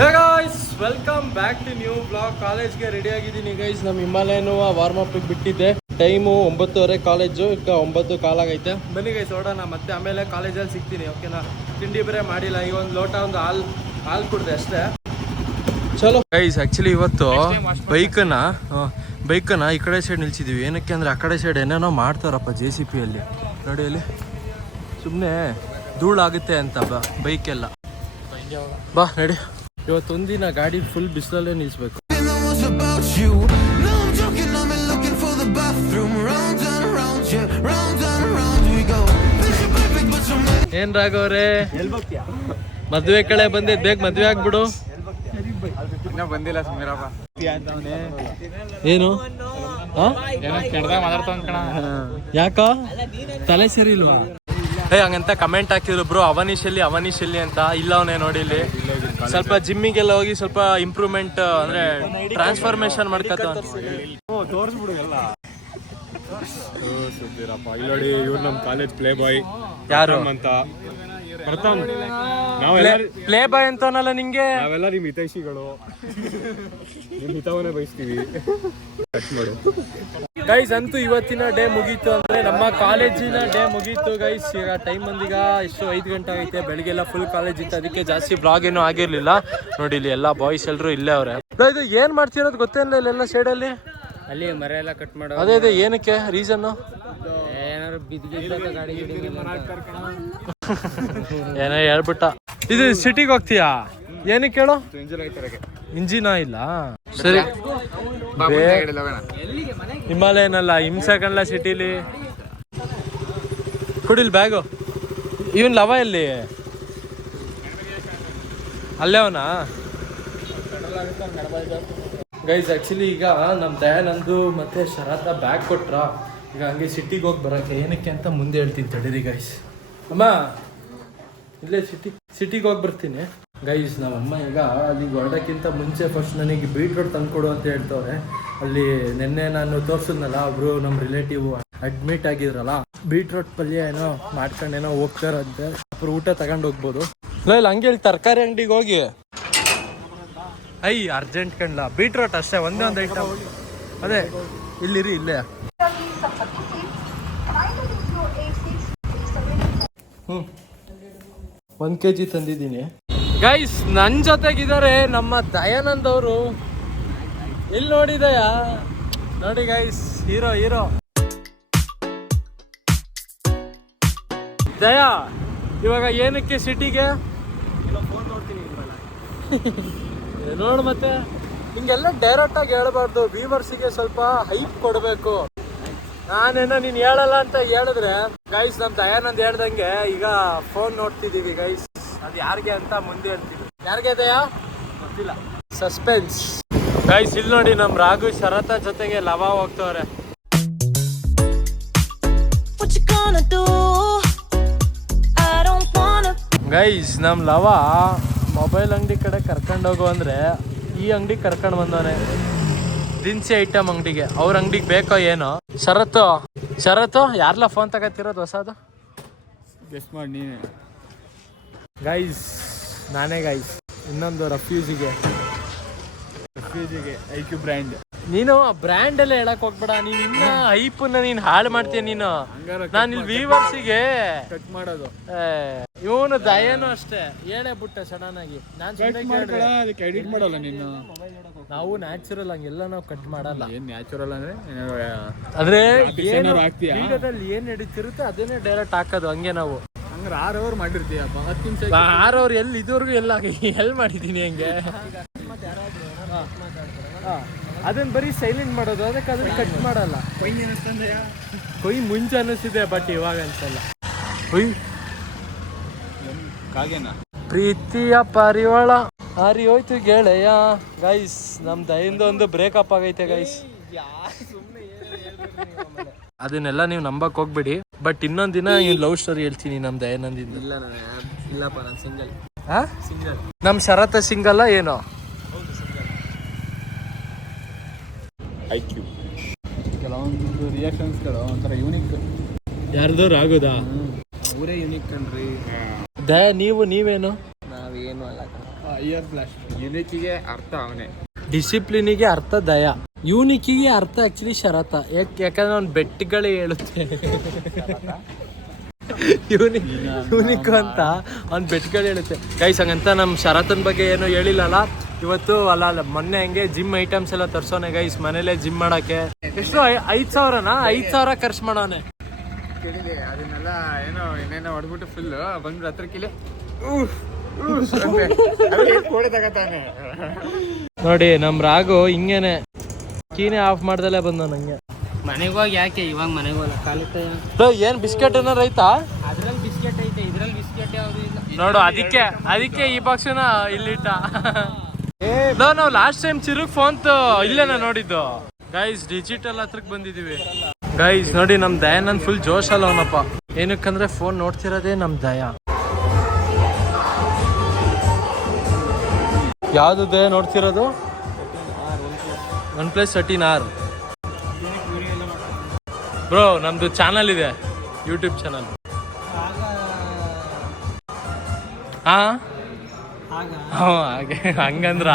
Guys welcome back to new blog ಕಾಲೇಜ್ಗೆ ready ಆಗಿದ್ದೀನಿ guys ನಮ್ಮ ಹಿಮಾಲಯನು ವಾರ್ಮ್ ಅಪ್ ಬಿಟ್ಟಿದ್ದೆ. ಟೈಮು ಒಂಬತ್ತುವರೆ ಕಾಲೇಜು ಈಗ ಒಂಬತ್ತು ಕಾಲಾಗೈತೆ ಬನ್ನಿ ಗೈಸ್ ನೋಡೋಣ ಮತ್ತೆ. ಆಮೇಲೆ ಕಾಲೇಜಲ್ಲಿ ಸಿಗ್ತೀನಿ ಓಕೆನಾ ತಿಂಡಿ ಬೇರೆ ಮಾಡಿಲ್ಲ ಈಗ ಒಂದು ಲೋಟ ಒಂದು ಹಾಲು ಹಾಲು ಕುಡ್ದೆ ಅಷ್ಟೇ. ಚಲೋ. ಗೈಸ್ ಆ್ಯಕ್ಚುಲಿ ಇವತ್ತು ಬೈಕನ್ನ ಬೈಕನ್ನ ಈ ಕಡೆ ಸೈಡ್ ನಿಲ್ಸಿದೀವಿ. ಏನಕ್ಕೆ ಅಂದರೆ ಆ ಕಡೆ ಸೈಡ್ ಏನೇನೋ ಮಾಡ್ತಾರಪ್ಪ ಜೆ ಸಿ ಪಿಯಲ್ಲಿ ನೋಡಿ ಅಲ್ಲಿ. ಸುಮ್ಮನೆ ಧೂಳಾಗುತ್ತೆ ಅಂತ ಬ ಬೈಕೆಲ್ಲ ಬಾ ನಡಿ ಇವತ್ತು ಒಂದಿನ ಗಾಡಿ ಫುಲ್ ಬಿಸಿಲಲ್ಲೇ ನಿಲ್ಲಿಸ್ಬೇಕು ಏನ್ ರಾಘವ್ರೆ ಮದ್ವೆ ಕಡೆ ಬಂದಿದ್ ಬೇಗ ಮದ್ವೆ ಆಗ್ಬಿಡು. ಬಂದಿಲ್ಲ ಏನು ಯಾಕ? ತಲೆ ಸರಿ ಇಲ್ವಾ ಹಂಗಂತ ಕಮೆಂಟ್ ಹಾಕಿದ್ರು ಬ್ರೋ ಅವನಿಶಲ್ಲಿ ಅವನಿಶಲ್ಲಿ ಅಂತ? ಇಲ್ಲ ಅವನೇ ನೋಡಿಲ್ಲಿ ಸ್ವಲ್ಪ ಜಿಮ್ಮಿಗೆಲ್ಲ ಹೋಗಿ ಸ್ವಲ್ಪ ಇಂಪ್ರೂವ್ಮೆಂಟ್ ಅಂದ್ರೆ ಟ್ರಾನ್ಸ್ಫಾರ್ಮೇಶನ್ ಎಲ್ಲ ಸುಮ್ಮೀರಪ್ಪ ಇಲ್ಲಿ ನೋಡಿ ಇವ್ರು ನಮ್ಮ ಕಾಲೇಜ್ ಪ್ಲೇ ಬಾಯ್ ಯಾರು ಅಂತ. ಪ್ರಥಮ್. ನಾವೆಲ್ಲ ಪ್ಲೇ ಬಾಯ್ ಅಂತವನಲ್ಲ ನಿಂಗೆ? ನಾವೆಲ್ಲ ನಿಮ್ಮ ಹಿತೈಷಿಗಳು. ನಿಮ್ಮ ಹಿತವನ್ನೇ ಬಯಸ್ತೀವಿ. ಕಟ್ ಮಾಡು. ಗೈಸ್ ಅಂತೂ ಇವತ್ತಿನ ಡೇ ಮುಗೀತು ಅಂದ್ರೆ ನಮ್ಮ ಕಾಲೇಜಿನ ಡೇ ಮುಗೀತು ಗೈಸ್ ಈಗ ಟೈಮ್ ಬಂದೀಗ ಎಷ್ಟು ಐದು ಗಂಟೆ ಆಗೈತೆ. ಬೆಳಿಗ್ಗೆಲ್ಲ ಫುಲ್ ಕಾಲೇಜ್ ಇತ್ತು. ಅದಕ್ಕೆ ಜಾಸ್ತಿ ಬ್ಲಾಗ್ ಏನೂ ಆಗಿರ್ಲಿಲ್ಲ. ನೋಡಿ ಇಲ್ಲಿ ಎಲ್ಲ ಬಾಯ್ಸ್ ಎಲ್ಲರೂ ಇಲ್ಲೇ ಅವ್ರೆ. ಇದು ಏನ್ ಮಾಡ್ತಿರೋದು ಗೊತ್ತೇನಿಲ್ಲ ಇಲ್ಲೆಲ್ಲ ಸೈಡಲ್ಲಿ ಅಲ್ಲಿ? ಮರ ಎಲ್ಲ ಕಟ್ ಮಾಡೋ ಅದೇ ಅದೇ ಏನಕ್ಕೆ? ರೀಸನ್ ಏನೋ ಹೇಳ್ಬಿಟ್ಟ. ಇದು ಸಿಟಿಗೆ ಹೋಗ್ತೀಯಾ? ಏನಕ್ಕೆ ಹೇಳೋ? ಇಂಜಿನ್ ಆಯ್ತಾರೆ ಇಂಜಿನ ಇಲ್ಲ? ಸರಿ. ಹಿಮಾಲಯನಲ್ಲ ಹಿಂಸಕಂಡ್ಲ ಸಿಟಿಲಿ. ಕುಡಿಲ್ ಬ್ಯಾಗು. ಇವನ್ ಲವ ಎಲ್ಲಿ? ಅಲ್ಲೇ ಅವನಾ? ಗೈಸ್ ಆ್ಯಕ್ಚುಲಿ ಈಗ ನಮ್ಮ ದಯಾನಂದು ಮತ್ತೆ ಶರತ ಬ್ಯಾಗ್ ಕೊಟ್ರ. ಈಗ ಹಂಗೆ ಸಿಟಿಗೆ ಹೋಗಿ ಬರೋಕ್ಕೆ ಏನಕ್ಕೆ ಅಂತ ಮುಂದೆ ಹೇಳ್ತೀನಿ ತಡೀರಿ ಗೈಸ್ ಅಮ್ಮ ಇಲ್ಲೇ ಸಿಟಿ ಸಿಟಿಗೆ ಹೋಗಿ ಬರ್ತೀನಿ. ಗೈಸ್ ನಮ್ಮಮ್ಮ ಈಗ ಅಲ್ಲಿಗೆ ಹೊರಡೋಕ್ಕಿಂತ ಮುಂಚೆ ಫಸ್ಟ್ ನನಗೆ ಬೀಟ್ರೋಟ್ ತಂದುಕೊಡು ಅಂತ ಹೇಳ್ತವ್ರೆ. ಅಲ್ಲಿ ನಿನ್ನೆ ನಾನು ತೋರ್ಸಿದ್ನಲ್ಲ, ಒಬ್ರು ನಮ್ಮ ರಿಲೇಟಿವ್ ಅಡ್ಮಿಟ್ ಆಗಿದ್ರಲ್ಲ ಬೀಟ್ರೋಟ್ ಪಲ್ಯ ಏನೋ ಮಾಡ್ಕೊಂಡೇನೋ ಹೋಗ್ತಾರಂತೆ ಅಪ್ರ ಊಟ ತಗೊಂಡು ಹೋಗ್ಬೋದು. ಇಲ್ಲ, ಹಂಗೆ ಹೇಳಿ, ತರಕಾರಿ ಅಂಗಡಿಗೆ ಹೋಗಿ. I urgent ಕಣ್ಲ. ಬೀಟ್ರೋಟ್ ಅಷ್ಟೇ, ಒಂದೇ ಒಂದು ಐಟಮ್ ಅದೇ, ಇಲ್ಲಿರಿ, ಇಲ್ಲೇ. ಹ್ಞೂ ಒಂದು ಕೆ ಜಿ ತಂದಿದ್ದೀನಿ. ಗೈಸ್ ನನ್ನ ಜೊತೆಗಿದ್ದಾರೆ ನಮ್ಮ ದಯಾನಂದ್ ಅವರು. ಇಲ್ಲಿ ನೋಡಿದಯಾ ನೋಡಿ ಗೈಸ್ ಹೀರೋ ಹೀರೋ ದಯಾ, ಇವಾಗ ಏನಕ್ಕೆ ಸಿಟಿಗೆ? ನೋಡು ಮತ್ತೆ. ಹಿಂಗೆಲ್ಲ ಡೈರೆಕ್ಟ್ ಆಗಿ ಹೇಳ್ಬಾರ್ದು. ಗೆ ಸ್ವಲ್ಪ ಹೈಪ್ ಕೊಡಬೇಕು. ನಾನೇನೋ ನೀನು ಹೇಳಲ್ಲ ಅಂತ ಹೇಳಿದ್ರೆ ಗೈಸ್ ನಮ್ಮ ದಯಾನಂದ್ ಹೇಳ್ದಂಗೆ ಈಗ ಫೋನ್ ನೋಡ್ತಿದೀವಿ ಗೈಸ್ ಅದು ಯಾರಿಗೆ ಅಂತ ಮುಂದೆ ಅಂತಿದ್ರು. ಯಾರಿಗೆ ಗೊತ್ತಿಲ್ಲ. ಸಸ್ಪೆನ್ಸ್ ಗೈಸ್ ಇಲ್ಲಿ ನೋಡಿ ನಮ್ಮ ರಾಘು ಶರತ ಜೊತೆಗೆ ಲವ ಹೋಗ್ತವ್ರೆ. ಗೈಸ್ ನಮ್ ಲವ ಮೊಬೈಲ್ ಅಂಗಡಿ ಕಡೆ ಕರ್ಕೊಂಡೋಗು ಅಂದರೆ ಅಂದ್ರೆ ಈ ಅಂಗಡಿ ಕರ್ಕೊಂಡು ಬಂದವನೆ. ದಿನಸಿ ಐಟಮ್ ಅಂಗಡಿಗೆ. ಅವ್ರ ಅಂಗಡಿಗೆ ಬೇಕೋ ಏನೋ. ಶರತ್ತು ಶರತ್ತು ಯಾರ್ಲ ಫೋನ್ ತಗೋತಿರೋದು ಹೊಸದು? ಗೆಸ್ಟ್ ಮಾಡಿ ನೀನೆ. ಗೈಸ್ ನಾನೇ ಗೈಸ್ ಇನ್ನೊಂದು ರಫ್ಯೂಸಿಗೆ ರಫ್ಯೂಸಿಗೆ ಐ ಕ್ಯೂ ಬ್ರ್ಯಾಂಡ್ ನೀನು ಆ ಬ್ರ್ಯಾಂಡ್ ಎಲ್ಲ ಹೇಳಕ್ ಹೋಗ್ಬೇಡ. ನೀನ್ ಇನ್ನ ಹೈಪ್ ನೀನ್ ಹಾಳು ಮಾಡ್ತೀಯ ನೀನು. ನಾನು ಇಲ್ಲಿ ವಿವರ್ಸಿಗೆ ಕಟ್ ಮಾಡೋದು. ಇವನು ದಯನು ಅಷ್ಟೇ. ಹೇಳೇ ಬಿಟ್ಟೆ ಸಡನ್ ಆಗಿ. ನಾನ್ ಅದಕ್ಕೆ ಎಡಿಟ್ ಮಾಡಲ್ಲ ನೀನು? ನಾವು ನ್ಯಾಚುರಲ್ ಹಂಗೆಲ್ಲ ನಾವು ಕಟ್ ಮಾಡಲ್ಲ. ಏನ್ ನ್ಯಾಚುರಲ್ ಅಂದ್ರೆ? ಆದ್ರೆ ಏನು ವಿಡಿಯೋದಲ್ಲಿ ಏನ್ ನಡೀತಿರುತ್ತೆ ಅದನ್ನೇ ಡೈರೆಕ್ಟ್ ಹಾಕೋದು ಹಂಗೆ ನಾವು. ಹಂಗಾರೆ ಆರು ಅವರ್ ಮಾಡಿರ್ತೀಯಪ್ಪ. ಹತ್ತು ನಿಮಿಷ ಆರವ್ರು ಎಲ್ಲಿ ಇದುವರೆಗೂ ಎಲ್ಲ ಎಲ್ಲಿ ಮಾಡಿದ್ದೀನಿ ಹಂಗೆ? ಅದನ್ನ ಬರೀ ಸೈಲೆಂಟ್ ಮಾಡೋದು ಅದಕ್ಕೆ ಅದನ್ನ ಕಟ್ ಮಾಡಲ್ಲ. ಕೊಯ್ ಮುಂಚೆ ಅನಿಸಿದೆ ಬಟ್ ಇವಾಗ ಅನ್ಸಲ್ಲ. ಕಾಗೇನಾ? ಪ್ರೀತಿಯ ಪರಿವಾಳ. ಹಾರಿ ಹೋಯ್ತು ಗೆಳೆಯ. ಗೈಸ್ ನಮ್ ದಯಿಂದ ಒಂದು ಬ್ರೇಕಪ್ ಆಗೈತೆ ಗೈಸ್ ಅದನ್ನೆಲ್ಲ ನೀವು ನಂಬಕ್ ಹೋಗ್ಬೇಡಿ. ಬಟ್ ಇನ್ನೊಂದ್ ದಿನ ಈ ಲವ್ ಸ್ಟೋರಿ ಹೇಳ್ತೀನಿ ನಮ್ ದಯಾನಂದಿಂದ. ಇಲ್ಲ ಇಲ್ಲಪ್ಪ ನಾನು ಸಿಂಗಲ್ ಹಾ ಸಿಂಗಲ್ ನಮ್ಮ ಶರತ ಸಿಂಗಲ್ಲ ಏನೋ? ಐ ಕ್ಯೂ ಕೆಲವೊಂದು ರಿಯಾಕ್ಷನ್ಸ್ಗಳು ಒಂಥರ ಯೂನಿಕ್ ಯಾರ್ದು ಆಗೋದಾ? ಊರೇ ಯೂನಿಕ್ ಕಣ್ರಿ. ದಯ ನೀವು ನೀವೇನು? ನಾವೇನು ಅಲ್ಲ ಇಯರ್ ಬ್ಲಾಸ್ಟ್ ಯುನಿಕಿಗೆ ಅರ್ಥ ಅವನೇ. ಡಿಸಿಪ್ಲಿನಿಗೆ ಅರ್ಥ ದಯ. ಯೂನಿಕ್ಕಿಗೆ ಅರ್ಥ ಆಕ್ಚುಲಿ ಶರತ. ಯಾಕೆ ಯಾಕಂದ್ರೆ ಅವ್ನು ಬೆಟ್ಟಗಳೇ ಹೇಳುತ್ತೆ. ಯೂನಿಕ್ ಯೂನಿಕ್ ಅಂತ ಅವ್ನು ಬೆಟ್ಗಳು ಹೇಳುತ್ತೆ. ಗೈಸ್ ಹಂಗಂತ ನಮ್ಮ ಶರತನ ಬಗ್ಗೆ ಏನು ಹೇಳಿಲ್ಲಲ್ಲ? ಇವತ್ತು ಅಲ್ಲ ಅಲ್ಲ ಮೊನ್ನೆ ಹಂಗೆ ಜಿಮ್ ಐಟಮ್ಸ್ ಎಲ್ಲ ತರ್ಸೋನೆ ಗೈಸ್ ಮನೇಲೆ ಜಿಮ್ ಮಾಡಕ್ಕೆ. ಎಷ್ಟು ಐದು ಸಾವಿರನಾ? ಐದ್ ಸಾವಿರ ಖರ್ಚು ಮಾಡೋನೆ. ಕೇಳಿದೆ ಅದನ್ನೆಲ್ಲ ಏನೋ ಏನೇನೋ ಹೊಡ್ಬಿಟ್ಟು ಫುಲ್ ಬಂದ್ಬಿಟ್ಟು ಹತ್ರ ಕಿಲೆ. ನೋಡಿ ನಮ್ ರಾಗು ಹಿಂಗೇನೆ ಕೀನೇ ಆಫ್ ಮಾಡ್ದಲ್ಲೇ ಬಂದ ನಂಗೆ. ಮನೆಗೆ ಹೋಗಿ ಯಾಕೆ? ಇವಾಗ ಮನೆಗೆ ಹೋಗಲ್ಲ ಕಾಲಕ್ಕೆ ಏನ್ ಬಿಸ್ಕೆಟ್ ಏನಾರ ಐತಾ? ಅದ್ರಲ್ಲಿ ಬಿಸ್ಕೆಟ್ ಐತೆ ಇದ್ರಲ್ಲಿ ಬಿಸ್ಕೆಟ್ ಯಾವುದು ಇಲ್ಲ. ನೋಡು ಅದಕ್ಕೆ ಅದಕ್ಕೆ ಈ ಪಕ್ಷನ ಇಲ್ಲಿಟ್ಟ. ನಾವು ಲಾಸ್ಟ್ ಟೈಮ್ ಚಿರುಗ್ ಫೋನ್ ಇಲ್ಲೇನ ನೋಡಿದ್ದು. ಗೈಸ್ ಡಿಜಿಟಲ್ ಹತ್ರಕ್ ಬಂದಿದೀವಿ. ಗೈಸ್ ನೋಡಿ ನಮ್ ದಯಾನಂದ್ ಫುಲ್ ಜೋಶ್ ಅಲ್ಲ ಅವನಪ್ಪ. ಏನಕ್ಕಂದ್ರೆ ಫೋನ್ ನೋಡ್ತಿರೋದೇ ನಮ್ ದಯ. ಯಾವ್ದು Daya ನೋಡ್ತಿರೋದು? OnePlus thirteen R. Bro ನಮ್ದು ಚಾನಲ್ ಇದೆ ಯೂಟ್ಯೂಬ್ ಚಾನಲ್ ಹಾ? ಹಾಗೆ. ಹಂಗಂದ್ರ?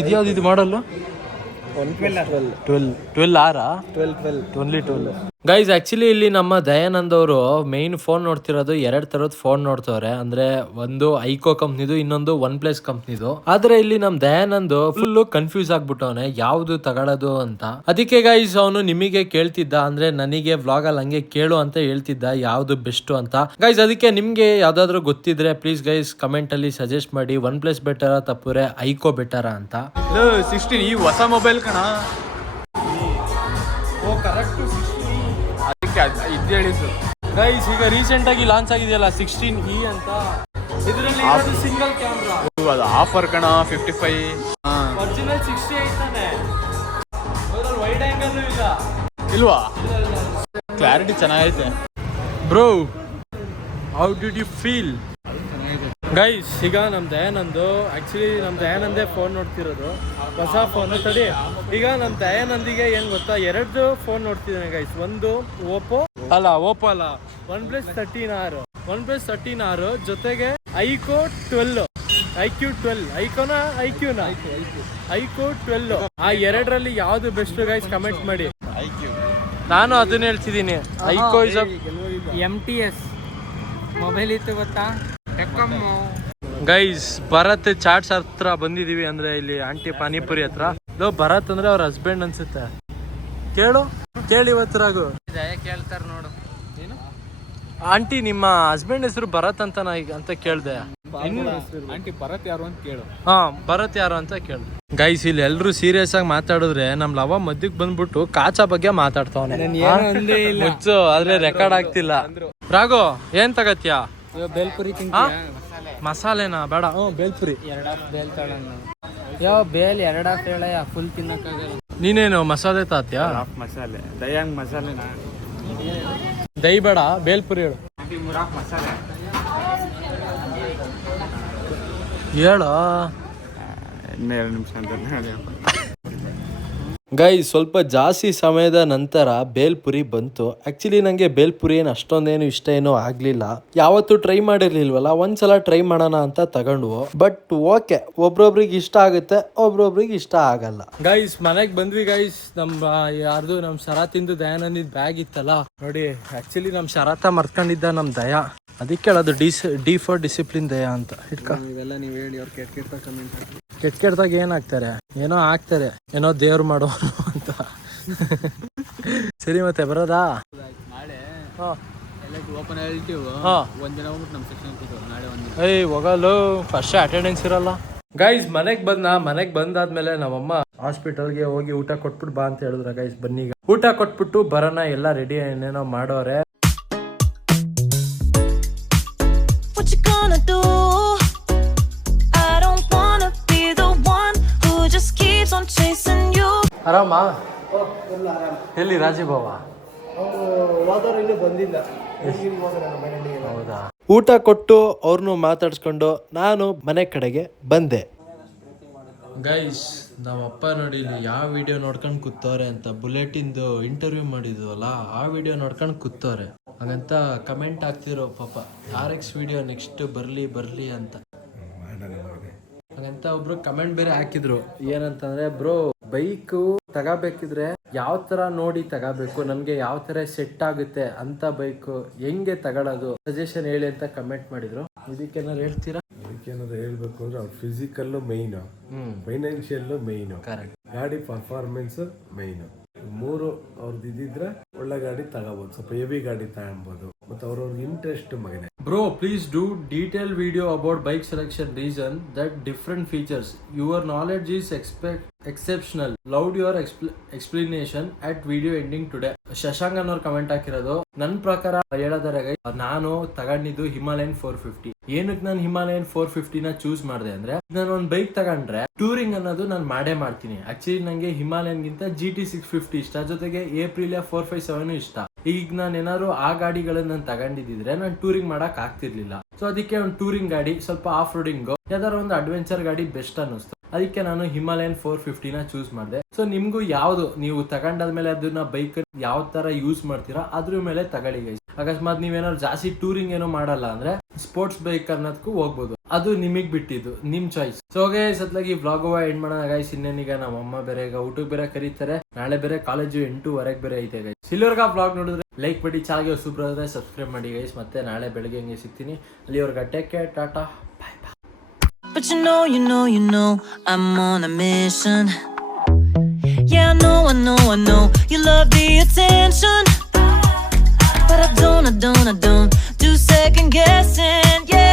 ಇದ್ಯಾವ್ದು ಇದು ಮಾಡಲ್ಲ ಟ್ವೆಲ್ ಟ್ವೆಲ್ ಆರಾ? ಟ್ವೆಲ್ ಟ್ವೆಲ್ ಟ್ವೆಲ್ಲಿ ಟ್ವೆಲ್ ಗೈಸ್ ಆ್ಯಕ್ಚುಲಿ ಇಲ್ಲಿ ನಮ್ಮ ದಯಾನಂದ್ ಅವರು ಮೈನ್ ಫೋನ್ ನೋಡ್ತಿರೋದು ಎರಡು ತರದ್ ಫೋನ್ ನೋಡ್ತವ್ರೆ. ಅಂದ್ರೆ ಒಂದು ಐಕೋ ಕಂಪ್ನಿದು ಇನ್ನೊಂದು ಒನ್ ಪ್ಲಸ್ ಕಂಪ್ನಿದು ಆದ್ರೆ ಇಲ್ಲಿ ನಮ್ ದಯಾನಂದ್ ಫುಲ್ ಕನ್ಫ್ಯೂಸ್ ಆಗ್ಬಿಟ್ಟವನೆ. ಯಾವ್ದು ತಗೊಳ್ಳೋದು ಅಂತ. ಅದಕ್ಕೆ ಗೈಸ್ ಅವನು ನಿಮಗೆ ಕೇಳ್ತಿದ್ದ, ಅಂದ್ರೆ ನನಗೆ ವ್ಲಾಗ್ ಅಲ್ಲಿ ಹಂಗೆ ಕೇಳು ಅಂತ ಹೇಳ್ತಿದ್ದ, ಯಾವ್ದು ಬೆಸ್ಟ್ ಅಂತ. ಗೈಸ್ ಅದಕ್ಕೆ ನಿಮ್ಗೆ ಯಾವ್ದಾದ್ರು ಗೊತ್ತಿದ್ರೆ ಪ್ಲೀಸ್ ಗೈಸ್ ಕಮೆಂಟ್ ಅಲ್ಲಿ ಸಜೆಸ್ಟ್ ಮಾಡಿ. ಒನ್ ಪ್ಲಸ್ ಬೆಟರ ತಪ್ಪುರೆ ಐಕೋ ಬೆಟರ ಅಂತ. ಸಿಕ್ಸ್ಟೀನ್, ಈ ಹೊಸ ಮೊಬೈಲ್ ಕಣ. ಹೇಳಿದ್ದು ಗೈಸ್ ಈಗ ರೀಸೆಂಟ್ ಆಗಿ ಲಾಂಚ್ ಆಗಿದೆಯಲ್ಲ ಸಿಕ್ಸ್ಟೀನ್ ಇ ಅಂತ. ಇದರಲ್ಲಿ ಸಿಂಗಲ್ ಕ್ಯಾಮ್ರಾ ಅದು ಆಫರ್ ಕಣ fifty five original sixty eight ತಾನೆ ವೈಡ್ ಆಂಗಲ್ ಇಲ್ಲ. ಇಲ್ವಾ? ಕ್ಲಾರಿಟಿ ಚೆನ್ನಾಗೈತೆ. Bro how did you feel guys ಈಗ ನಮ್ಮ ದಯಾನಂದು ಆ್ಯಕ್ಚುಲಿ ನಮ್ಮ ದಯಾನಂದೇ ಫೋನ್ ನೋಡ್ತಿರೋದು. ಹೊಸ ಫೋನ್ ತಡಿ. ಈಗ ನಮ್ ದಯಾನಂದಿಗೆ ಏನು ಗೊತ್ತಾ? ಎರಡು ಫೋನ್ ನೋಡ್ತಿದ್ದಾನೆ ಗೈಸ್ ಒಂದು ಓಪೋ ಅಲ್ಲ ಓಪೋ ಅಲ್ಲ OnePlus thirteen R OnePlus thirteen R ಜೊತೆಗೆ iQOO twelve IQ Q twelve ಐಕೋನ ಐಕ್ಯೂನ ಕ್ಯೂನ ಐಕೋ ಟ್ವೆಲ್ ಆ ಎರಡರಲ್ಲಿ ಯಾವ್ದು ಬೆಸ್ಟ್ ಗೈಸ್ ಕಮೆಂಟ್ ಮಾಡಿ? ನಾನು ಅದನ್ನ ಹೇಳ್ತಿದ್ದೀನಿ. IQOO is M T S mobile ಇತ್ತು ಗೊತ್ತಾ? ಗೈಸ್ ಭರತ್ ಚಾಟ್ಸ್ ಹತ್ರ ಬಂದಿದೀವಿ ಅಂದ್ರೆ ಇಲ್ಲಿ ಆಂಟಿ ಪಾನಿಪುರಿ ಹತ್ರ. ಲೋ ಭರತ್ ಅಂದ್ರೆ ಅವ್ರ ಹಸ್ಬೆಂಡ್ ಅನ್ಸುತ್ತೆ. ಕೇಳು ಕೇಳಿ ಇವತ್ತು ರಾಗು ದಯ ಕೇಳ್ತಾರ ನೋಡು. ಏನು? ಆಂಟಿ ನಿಮ್ಮ ಹಸ್ಬೆಂಡ್ ಹೆಸರು ಭರತ್ ಅಂತ ನಾ ಈಗ ಅಂತ ಕೇಳ್ದೆ. ಆಂಟಿ ಭರತ್ ಯಾರು ಅಂತ ಕೇಳು. ಹಾ ಭರತ್ ಯಾರು ಅಂತ ಕೇಳ್ದೆ. ಗೈಸ್ ಇಲ್ಲಿ ಎಲ್ಲರೂ ಸೀರಿಯಸ್ ಆಗಿ ಮಾತಾಡಿದ್ರೆ ನಮ್ ಲವ ಮಧ್ಯಕ್ ಬಂದ್ಬಿಟ್ಟು ಕಾಚಾ ಬಗ್ಗೆ ಮಾತಾಡ್ತಾವನೆ. ಮುಚ್ಚು ಆದ್ರೆ ರೆಕಾರ್ಡ್ ಆಗ್ತಿಲ್ಲ. ರಾಘು ಏನ್ ತಗತ್ಯಾ? ಬೇಲ್ಪುರಿ? ಮಸಾಲೆನಾ? ಬೇಡ. ಹ್ಞೂ ಬೇಲ್ಪುರಿ ಎರಡ್ ಹಾಫ್ ಬೇಲ್ ತಗೊಂಡ್ ಯಾವ ಬೇಲ್ ಎರಡ್ ಹಾಫ್ ಹೇಳಯ್ಯ ಫುಲ್ ತಿನ್ನಕ್ಕಾಗಲ್ಲ. ನೀನೇನು ಮಸಾಲೆ ತಾತ್ಯಾ? ಮಸಾಲೆ. ದಯಾಂಗ್ ಮಸಾಲೆನಾ? ದೈ ಬೇಡ ಬೇಲ್ಪುರಿ ಹೇಳು. ಹೇಳ. ಹೇಳು ಇನ್ನೆರಡು ನಿಮಿಷ ಅಂತ ಗೈ ಸ್ವಲ್ಪ ಜಾಸ್ತಿ ಸಮಯದ ನಂತರ ಬೇಲ್ಪುರಿ ಬಂತು. ಆ್ಯಕ್ಚುಲಿ ನನಗೆ ಬೇಲ್ಪುರಿ ಏನು ಅಷ್ಟೊಂದೇನು ಇಷ್ಟ ಏನೂ ಆಗಲಿಲ್ಲ. ಯಾವತ್ತೂ ಟ್ರೈ ಮಾಡಿರ್ಲಿಲ್ವಲ್ಲ ಒಂದ್ಸಲ ಟ್ರೈ ಮಾಡೋಣ ಅಂತ ತಗೊಂಡ್ವು. ಬಟ್ ಓಕೆ ಒಬ್ರೊಬ್ರಿಗೆ ಇಷ್ಟ ಆಗುತ್ತೆ ಒಬ್ರೊಬ್ರಿಗೆ ಇಷ್ಟ ಆಗಲ್ಲ. ಗೈಸ್ ಮನೆಗೆ ಬಂದ್ವಿ ಗೈಸ್. ನಮ್ಮ ಯಾರ್ದು ನಮ್ ದಯ ದಯಾನಂದಿದ್ ಬ್ಯಾಗ್ ಇತ್ತಲ್ಲ. ನೋಡಿ ಆ್ಯಕ್ಚುಲಿ ನಮ್ಮ ಶರತ ಮರ್ತ್ಕೊಂಡಿದ್ದ ನಮ್ಮ ದಯಾ. ಅದಕ್ಕೆ ಹೇಳೋದು ಡಿಸ್ ಡಿ ಫಾರ್ ಡಿಸಿಪ್ಲಿನ್ ದಯ ಅಂತ. ಇಟ್ಕ. ಇವೆಲ್ಲ ನೀವು ಹೇಳಿ ಅವ್ರು ಕೆಟ್ಟ ಕೆಟ್ಟ ಕಮೆಂಟ್ ಕೆಟ್ಟ ಕೆಟ್ಟದಾಗ ಏನ್ ಹಾಕ್ತಾರೆ ಏನೋ ಹಾಕ್ತಾರೆ ಏನೋ ದೇವ್ರು ಮಾಡೋರು ಅಂತ. ಸರಿ ಮತ್ತೆ, ಬರೋದಾ? ಏಯ್, ಹೋಗಲು. ಫಸ್ಟ್ ಅಟೆಂಡೆನ್ಸ್ ಇರಲ್ಲ. ಗೈಸ್ ಮನೆಗ್ ಬಂದ ಮನೆಗ್ ಬಂದಾದ್ಮೇಲೆ ನಮ್ಮಮ್ಮ ಹಾಸ್ಪಿಟಲ್ಗೆ ಹೋಗಿ ಊಟ ಕೊಟ್ಬಿಟ್ಟು ಬಾ ಅಂತ ಹೇಳಿದ್ರ ಗೈಸ್ ಬನ್ನಿ. ಊಟ ಕೊಟ್ಬಿಟ್ಟು ಬರೋಣ, ಎಲ್ಲ ರೆಡಿ ಏನೇನೋ ಮಾಡೋರೆ. ಆರಾಮ? ಎಲ್ಲಿ ರಾಜೀಭವ ಹೌದಾ? ಊಟ ಕೊಟ್ಟು ಅವ್ರನ್ನು ಮಾತಾಡ್ಸ್ಕೊಂಡು ನಾನು ಮನೆ ಕಡೆಗೆ ಬಂದೆ. ಗೈಸ್ ನಮ್ಮ ಅಪ್ಪ ನೋಡಿ ಇಲ್ಲಿ ಯಾವ ವಿಡಿಯೋ ನೋಡ್ಕೊಂಡು ಕೂತವ್ರೆ ಅಂತ ಬುಲೆಟಿಂದು ಇಂಟರ್ವ್ಯೂ ಮಾಡಿದ್ವಲ್ಲ ಆ ವಿಡಿಯೋ ನೋಡ್ಕೊಂಡು ಕೂತವ್ರೆ. ಹಾಗಂತ ಕಮೆಂಟ್ ಆಗ್ತಿರೋ ಪಾಪ ಆರ್ ಎಕ್ಸ್ ವಿಡಿಯೋ ನೆಕ್ಸ್ಟ್ ಬರಲಿ ಬರಲಿ ಅಂತ. ಹಾಗಂತ ಒಬ್ರು ಕಮೆಂಟ್ ಬೇರೆ ಹಾಕಿದ್ರು. ಏನಂತಂದ್ರೆ ಬ್ರೋ ಬೈಕ್ ತಗೋಬೇಕಿದ್ರೆ ಯಾವ ತರ ನೋಡಿ ತಗೋಬೇಕು ನಮ್ಗೆ ಯಾವ ತರ ಸೆಟ್ ಆಗುತ್ತೆ ಅಂತ ಬೈಕ್ ಹೆಂಗೆ ತಗೊಳ್ಳೋದು ಸಜೆಷನ್ ಹೇಳಿ ಅಂತ ಕಮೆಂಟ್ ಮಾಡಿದ್ರು. ಇದಕ್ಕೇನಾದ್ರು ಹೇಳ್ತೀರಾ? ಏನಾದ್ರು ಹೇಳ್ಬೇಕು ಅಂದ್ರೆ ಅವ್ರ ಫಿಸಿಕಲ್ಲು ಮೈನು ಫೈನಾನ್ಷಿಯಲ್ಲು ಮೈನು ಕರೆಕ್ಟ್ ಗಾಡಿ ಪರ್ಫಾರ್ಮೆನ್ಸ್ ಮೈನ್ ಮೂರು ಅವ್ರದ್ದು ಇದ್ದಿದ್ರೆ ಒಳ್ಳೆ ಗಾಡಿ ತಗೋಬಹುದು ಸ್ವಲ್ಪ ಹೆವಿ ಗಾಡಿ ತಗೊಬಹುದು ಮತ್ತೆ ಅವ್ರವ್ರ interest Magane. Bro, please do detailed video about bike selection reason that different features. Your knowledge is expect exceptional. Loud your expl- at video ending today. Shashank ಅನ್ನೋರ್ comment ಹಾಕಿರೋದು ನನ್ನ ಪ್ರಕಾರ ಹೇಳೋದಾರೆ guys, ನಾನು ತಗೊಂಡಿದ್ದು ಹಿಮಾಲಯನ್ ಫೋರ್ ಫಿಫ್ಟಿ ಏನಕ್ಕೆ ನಾನು Himalayan four ಫಿಫ್ಟಿನ choose ಮಾಡಿದೆ ಅಂದ್ರೆ ನಾನು ಒಂದು ಬೈಕ್ ತಗೊಂಡ್ರೆ ಟೂರಿಂಗ್ ಅನ್ನೋದು ನಾನು ಮಾಡೇ ಮಾಡ್ತೀನಿ ಆಕ್ಚುಲಿ ನಂಗೆ ಹಿಮಾಲಯನ್ ಗಿಂತ ಜಿ ಟಿ ಸಿಕ್ಸ್ ಫಿಫ್ಟಿ ಇಷ್ಟ ಜೊತೆಗೆ ಏಪ್ರಿಲ್ ಫೋರ್ ಫೈವ್ ಸೆವೆನ್ ಇಷ್ಟ ಈಗ ನಾನು ಏನಾದ್ರು ಆ ಗಾಡಿಗಳನ್ನ ನಾನು ತಗೊಂಡಿದ್ರೆ ನಾನು ಟೂರಿಂಗ್ ಮಾಡಕ್ ಆಗ್ತಿರ್ಲಿಲ್ಲ. ಸೊ ಅದಕ್ಕೆ ಒಂದು ಟೂರಿಂಗ್ ಗಾಡಿ, ಸ್ವಲ್ಪ ಆಫ್ ರೋಡಿಂಗ್ ಯಾವ್ದಾದ್ರು ಒಂದು ಅಡ್ವೆಂಚರ್ ಗಾಡಿ ಬೆಸ್ಟ್ ಅನ್ನಿಸ್ತು. ಅದಕ್ಕೆ ನಾನು ಹಿಮಾಲಯನ್ ಫೋರ್ ಫಿಫ್ಟಿನ ಚೂಸ್ ಮಾಡಿದೆ. ಸೊ ನಿಮ್ಗೂ ಯಾವ್ದು, ನೀವು ತಗೊಂಡಾದ್ಮೇಲೆ ಅದನ್ನ ಬೈಕ್ ಯಾವ ತರ ಯೂಸ್ ಮಾಡ್ತೀರಾ, ಅದ್ರ ಮೇಲೆ ತಗೊಳ್ಳಿ. ಅಕಸ್ಮಾತ್ ನೀವೇನಾದ್ರು ಜಾಸ್ತಿ ಟೂರಿಂಗ್ ಏನೋ ಮಾಡಲ್ಲ ಅಂದ್ರೆ ಸ್ಪೋರ್ಟ್ಸ್ ಬೈಕ್ ಅನ್ನೋದಕ್ಕೂ ಹೋಗ್ಬೋದು. ಅದು ನಿಮಗ್ ಬಿಟ್ಟಿದ್ದು ನಿಮ್ ಚಾಯ್ಸ್ ಸೊ ಹೋಗಿ ಸತ್ಲಾಗಿ ವ್ಲಾಗ್ ಎಂಡ್ ಮಾಡೋಣ. ಗೈಸ್ ಇನ್ನೇನೀಗ ನಮ್ಮ ಅಮ್ಮ ಬೇರೆ ಈಗ ಊಟಕ್ಕೆ ಬೇರೆ ಕರೀತಾರೆ. ನಾಳೆ ಬೇರೆ ಕಾಲೇಜು ಎಂಟೂವರೆಗೆ ಬೇರೆ ಐತೆ ಗೈಸ್ ಇಲ್ಲಿವರೆಗ ಬ್ಲಾಗ್ ನೋಡಿದ್ರೆ ಲೈಕ್ ಮಾಡಿ ಚಾಗೆ ಸೂಪರ್ ಆದ್ರೆ ಸಬ್ಸ್ಕ್ರೈಬ್ ಮಾಡಿ ಗೈಸ್ ಮತ್ತೆ ನಾಳೆ ಬೆಳಗ್ಗೆ ಹಂಗೆ ಸಿಗ್ತೀನಿ. ಅಲ್ಲಿವರೆಗ take Tata. Bye bye. Yeah, I know, I know, I know, you love the attention. but I don't, I don't, I don't do second guessing. Yeah.